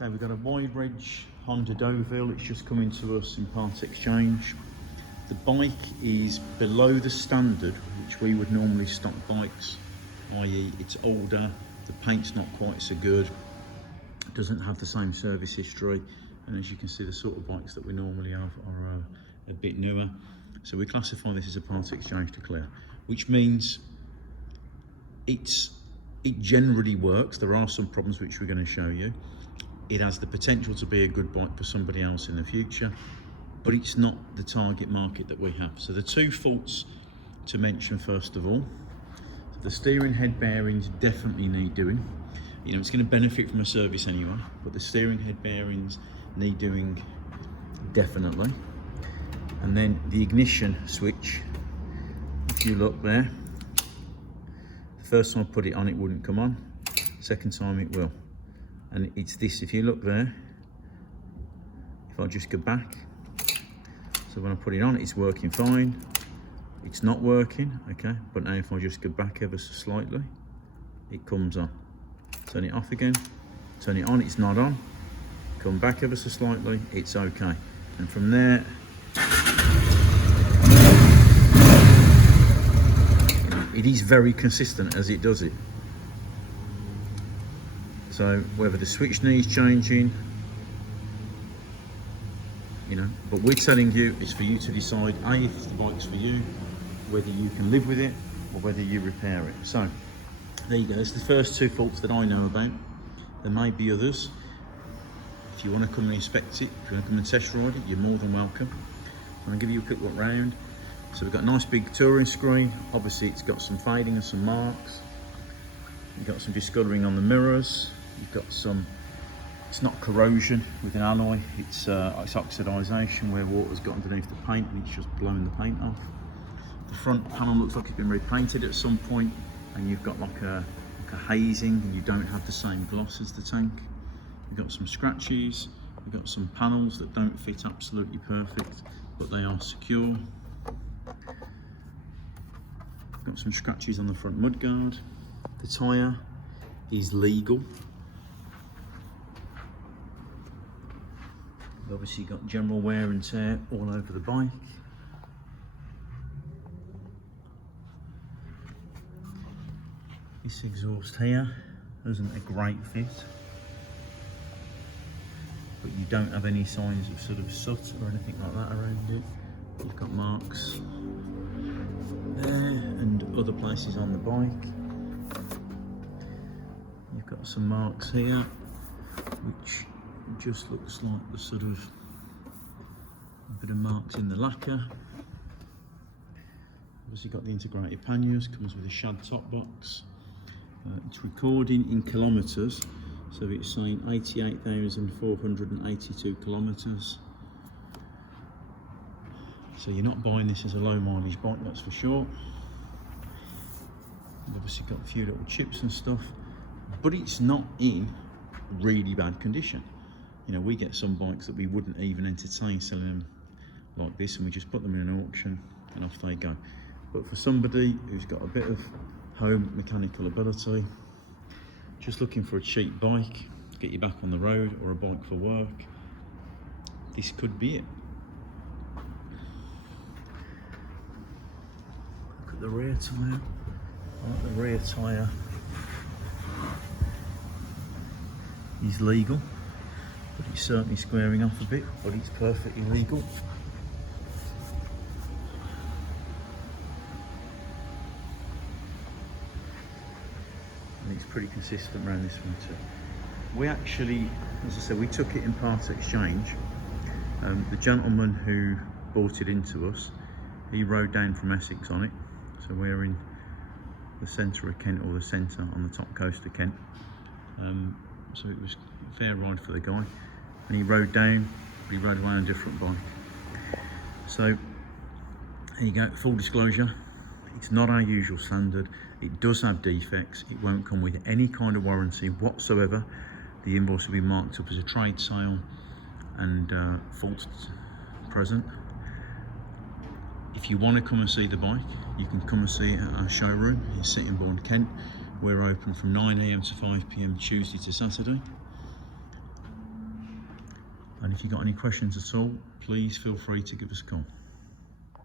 Okay, we've got a wide reg Honda Deauville. It's just coming to us in part exchange. The bike is below the standard which we would normally stock bikes, i.e. it's older, the paint's not quite so good, it doesn't have the same service history, and as you can see the sort of bikes that we normally have are a bit newer. So we classify this as a part exchange to clear, which means it generally works. There are some problems which we're going to show you. It has the potential to be a good bike for somebody else in the future, but it's not the target market that we have. So the two faults to mention first of all, the steering head bearings definitely need doing. You know, it's going to benefit from a service anyway, but the steering head bearings need doing definitely. And then the ignition switch, if you look there, the first time I put it on it wouldn't come on, second time it will. And it's this, if you look there, if I just go back, so when I put it on it's working fine, it's not working, okay, but now if I just go back ever so slightly, it comes on. Turn it off again, turn it on, it's not on, come back ever so slightly, it's okay. And from there, it is very consistent as it does it. So whether the switch needs changing, you know, but we're telling you it's for you to decide, A, if the bike's for you, whether you can live with it or whether you repair it. So there you go, it's the first two faults that I know about. There may be others. If you want to come and inspect it, if you want to come and test ride it, you're more than welcome. I'm going to give you a quick look round. So we've got a nice big touring screen. Obviously it's got some fading and some marks. You've got some discolouring on the mirrors. You've got some, it's not corrosion with an alloy, it's oxidisation where water's got underneath the paint and it's just blown the paint off. The front panel looks like it's been repainted at some point, and you've got like a hazing, and you don't have the same gloss as the tank. You've got some scratches, you've got some panels that don't fit absolutely perfect, but they are secure. Got some scratches on the front mudguard. The tyre is legal. You've obviously got general wear and tear all over the bike. This exhaust here isn't a great fit, but you don't have any signs of sort of soot or anything like that around it. You've got marks there and other places on the bike. You've got some marks here, which just looks like the sort of a bit of marks in the lacquer. Obviously got the integrated panniers, comes with a shad top box. It's recording in kilometres, so it's saying 88,482 kilometres. So you're not buying this as a low mileage bike, that's for sure. You've obviously got a few little chips and stuff, but it's not in really bad condition. You know, we get some bikes that we wouldn't even entertain selling them like this, and we just put them in an auction and off they go. But for somebody who's got a bit of home mechanical ability, just looking for a cheap bike to get you back on the road or a bike for work, this could be it. Look at the rear tyre. I like the rear tyre. Is legal, but it's certainly squaring off a bit, but it's perfectly legal. And it's pretty consistent around this one too. We actually, as I said, we took it in part exchange. The gentleman who bought it into us, he rode down from Essex on it. So we're in the centre of Kent, or the centre on the top coast of Kent. So it was a fair ride for the guy. And he rode down, but he rode away on a different bike. So there you go, full disclosure. It's not our usual standard. It does have defects. It won't come with any kind of warranty whatsoever. The invoice will be marked up as a trade sale and faults present. If you want to come and see the bike, you can come and see it at our showroom in Sittingbourne, Kent. We're open from 9 AM to 5 PM Tuesday to Saturday. And if you've got any questions at all, please feel free to give us a call.